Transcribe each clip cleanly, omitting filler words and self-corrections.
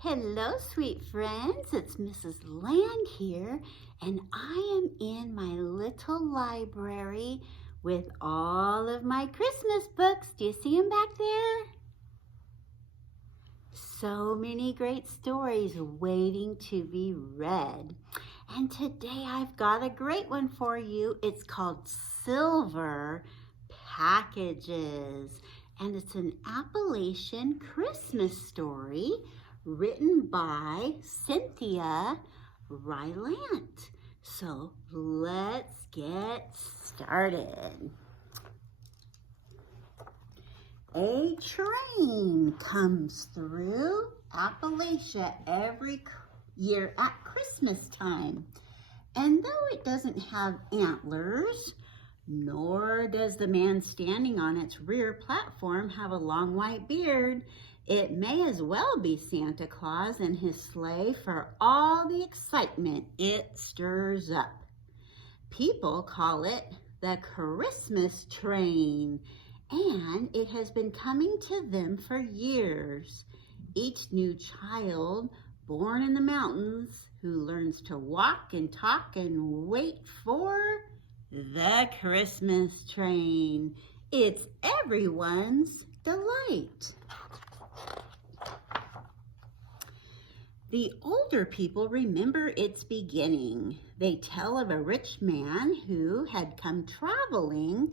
Hello, sweet friends. It's Mrs. Land here, and I am in my little library with all of my Christmas books. Do you see them back there? So many great stories waiting to be read. And today I've got a great one for you. It's called Silver Packages, and it's an Appalachian Christmas story written by Cynthia Rylant. So let's get started. A train comes through Appalachia every year at Christmas time. And though it doesn't have antlers, nor does the man standing on its rear platform have a long white beard, it may as well be Santa Claus and his sleigh for all the excitement it stirs up. People call it the Christmas train, and it has been coming to them for years. Each new child born in the mountains who learns to walk and talk and wait for the Christmas train. It's everyone's delight. The older people remember its beginning. They tell of a rich man who had come traveling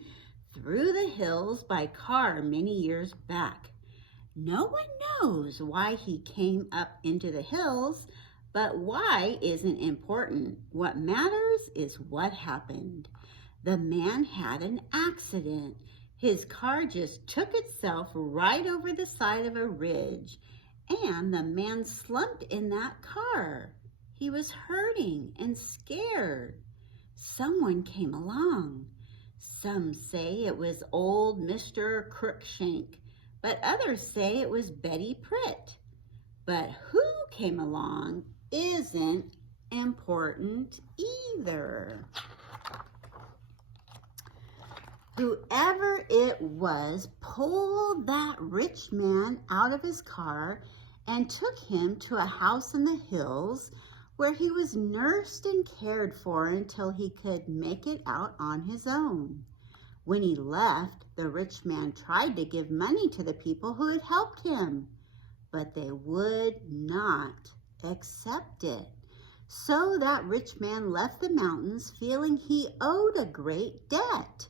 through the hills by car many years back. No one knows why he came up into the hills, but why isn't important. What matters is what happened. The man had an accident. His car just took itself right over the side of a ridge, and the man slumped in that car. He was hurting and scared. Someone came along. Some say it was old Mr. Crookshank, but others say it was Betty Pritt. But who came along isn't important either. Whoever it was pulled that rich man out of his car and took him to a house in the hills where he was nursed and cared for until he could make it out on his own. When he left, the rich man tried to give money to the people who had helped him, but they would not accept it. So that rich man left the mountains feeling he owed a great debt.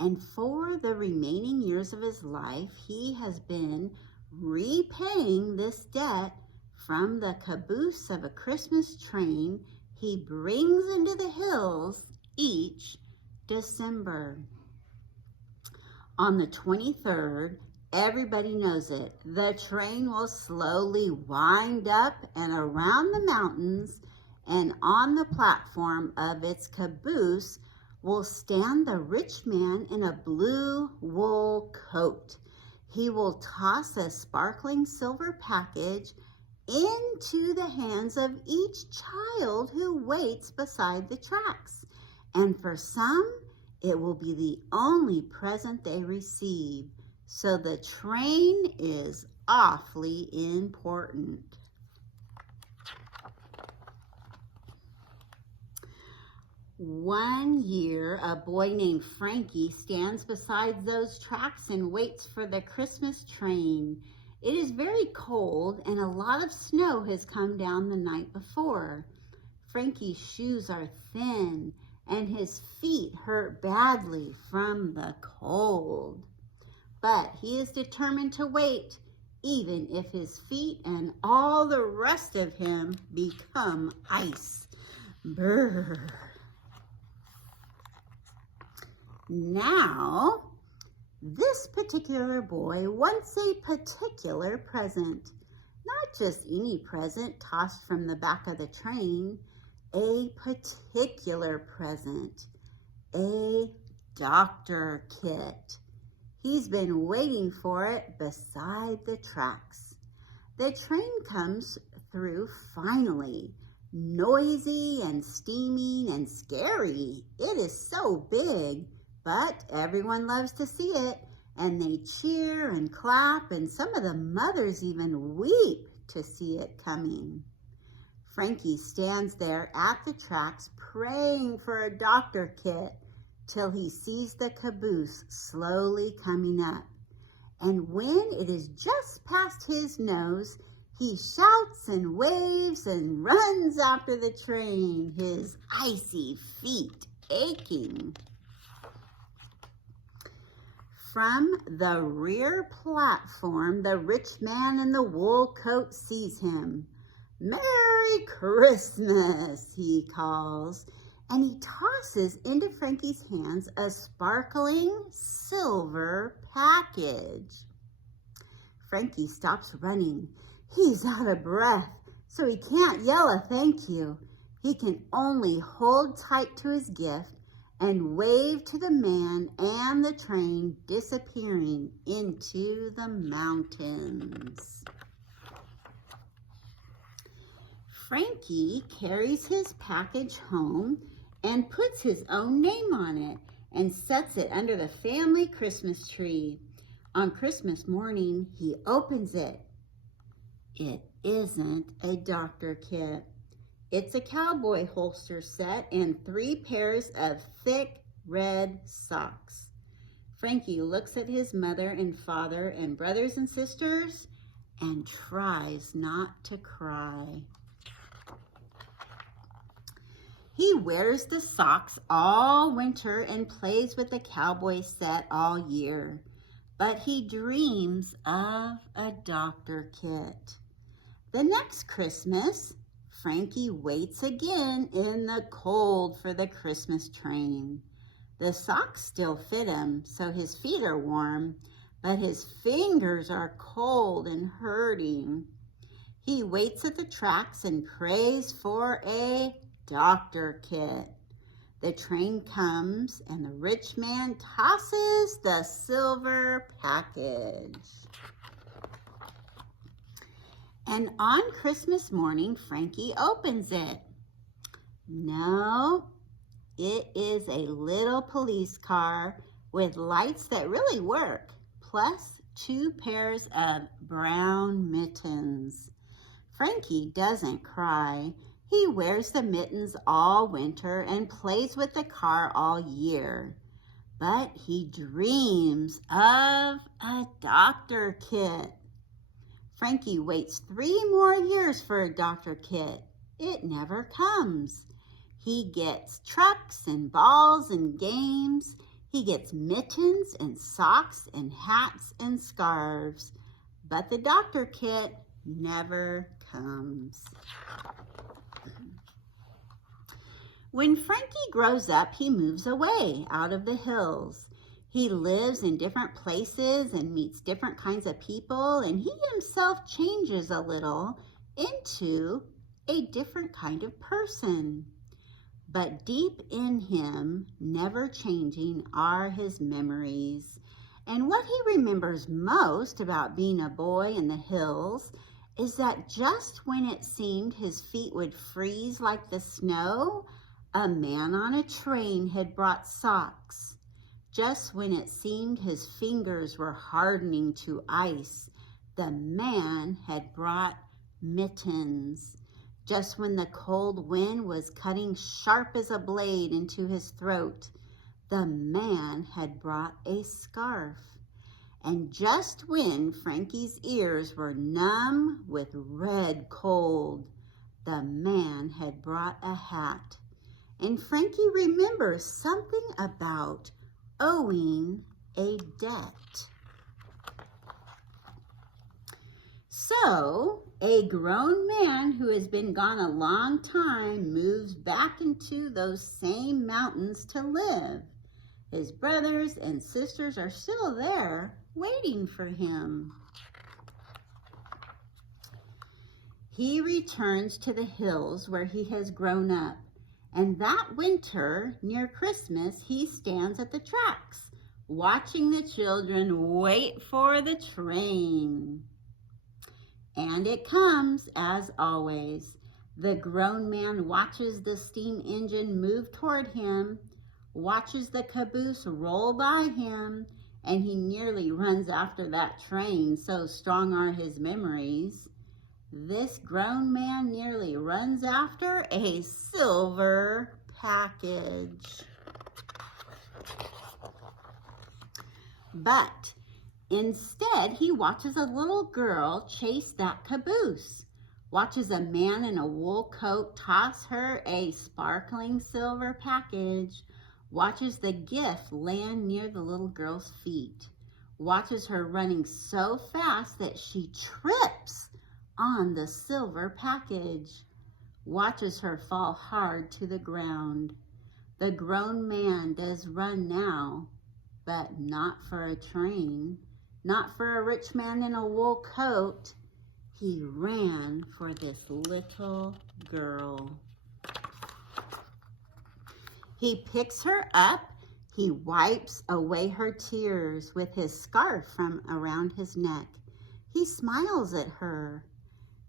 And for the remaining years of his life, he has been repaying this debt from the caboose of a Christmas train he brings into the hills each December. On the 23rd, everybody knows it, the train will slowly wind up and around the mountains, and on the platform of its caboose will stand the rich man in a blue wool coat. He will toss a sparkling silver package into the hands of each child who waits beside the tracks. And for some, it will be the only present they receive. So the train is awfully important. One year, a boy named Frankie stands beside those tracks and waits for the Christmas train. It is very cold and a lot of snow has come down the night before. Frankie's shoes are thin and his feet hurt badly from the cold. But he is determined to wait, even if his feet and all the rest of him become ice. Brr. Now, this particular boy wants a particular present. Not just any present tossed from the back of the train. A particular present. A doctor kit. He's been waiting for it beside the tracks. The train comes through finally. Noisy and steaming and scary. It is so big. But everyone loves to see it, and they cheer and clap, and some of the mothers even weep to see it coming. Frankie stands there at the tracks praying for a doctor kit till he sees the caboose slowly coming up. And when it is just past his nose, he shouts and waves and runs after the train, his icy feet aching. From the rear platform, the rich man in the wool coat sees him. "Merry Christmas," he calls, and he tosses into Frankie's hands a sparkling silver package. Frankie stops running. He's out of breath, so he can't yell a thank you. He can only hold tight to his gift and wave to the man and the train disappearing into the mountains. Frankie carries his package home and puts his own name on it and sets it under the family Christmas tree. On Christmas morning, he opens it. It isn't a doctor kit. It's a cowboy holster set and 3 pairs of thick red socks. Frankie looks at his mother and father and brothers and sisters and tries not to cry. He wears the socks all winter and plays with the cowboy set all year, but he dreams of a doctor kit. The next Christmas, Frankie waits again in the cold for the Christmas train. The socks still fit him, so his feet are warm, but his fingers are cold and hurting. He waits at the tracks and prays for a doctor kit. The train comes and the rich man tosses the silver package. And on Christmas morning, Frankie opens it. No, it is a little police car with lights that really work, plus 2 pairs of brown mittens. Frankie doesn't cry. He wears the mittens all winter and plays with the car all year. But he dreams of a doctor kit. Frankie waits 3 more years for a doctor kit. It never comes. He gets trucks and balls and games. He gets mittens and socks and hats and scarves. But the doctor kit never comes. When Frankie grows up, he moves away out of the hills. He lives in different places and meets different kinds of people, and he himself changes a little into a different kind of person. But deep in him, never changing, are his memories. And what he remembers most about being a boy in the hills is that just when it seemed his feet would freeze like the snow, a man on a train had brought socks. Just when it seemed his fingers were hardening to ice, the man had brought mittens. Just when the cold wind was cutting sharp as a blade into his throat, the man had brought a scarf. And just when Frankie's ears were numb with red cold, the man had brought a hat. And Frankie remembers something about owing a debt. So, a grown man who has been gone a long time moves back into those same mountains to live. His brothers and sisters are still there, waiting for him. He returns to the hills where he has grown up. And that winter, near Christmas, he stands at the tracks, watching the children wait for the train. And it comes, as always. The grown man watches the steam engine move toward him, watches the caboose roll by him, and he nearly runs after that train, so strong are his memories. this grown man nearly runs after a silver package. But instead, he watches a little girl chase that caboose, watches a man in a wool coat toss her a sparkling silver package, watches the gift land near the little girl's feet, watches her running so fast that she trips on the silver package, watches her fall hard to the ground. The grown man does run now, but not for a train, not for a rich man in a wool coat. He ran for this little girl. He picks her up. He wipes away her tears with his scarf from around his neck. He smiles at her.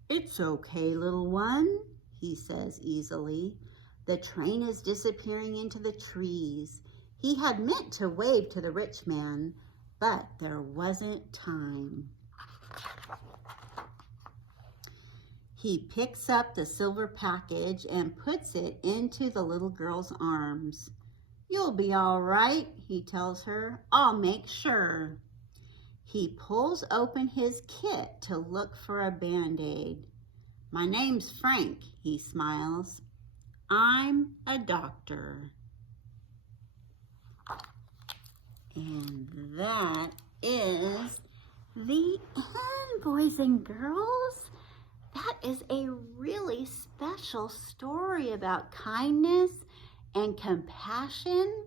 "It's okay, little one," he says easily. The train is disappearing into the trees. He had meant to wave to the rich man, but there wasn't time. He picks up the silver package and puts it into the little girl's arms. "You'll be all right," he tells her. "I'll make sure." He pulls open his kit to look for a Band-Aid. "My name's Frank," he smiles. "I'm a doctor." And that is the end, boys and girls. That is a really special story about kindness and compassion.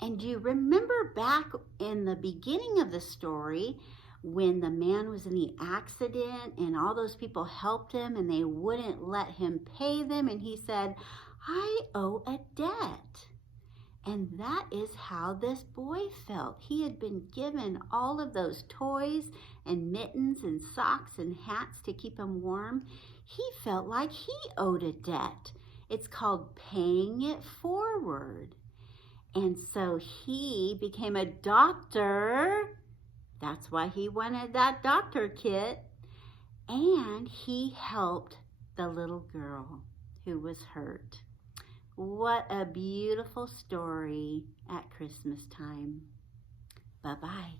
And do you remember back in the beginning of the story when the man was in the accident and all those people helped him and they wouldn't let him pay them, and he said, "I owe a debt." And that is how this boy felt. He had been given all of those toys and mittens and socks and hats to keep him warm. He felt like he owed a debt. It's called paying it forward. And so he became a doctor. That's why he wanted that doctor kit. And he helped the little girl who was hurt. What a beautiful story at Christmas time. Bye-bye.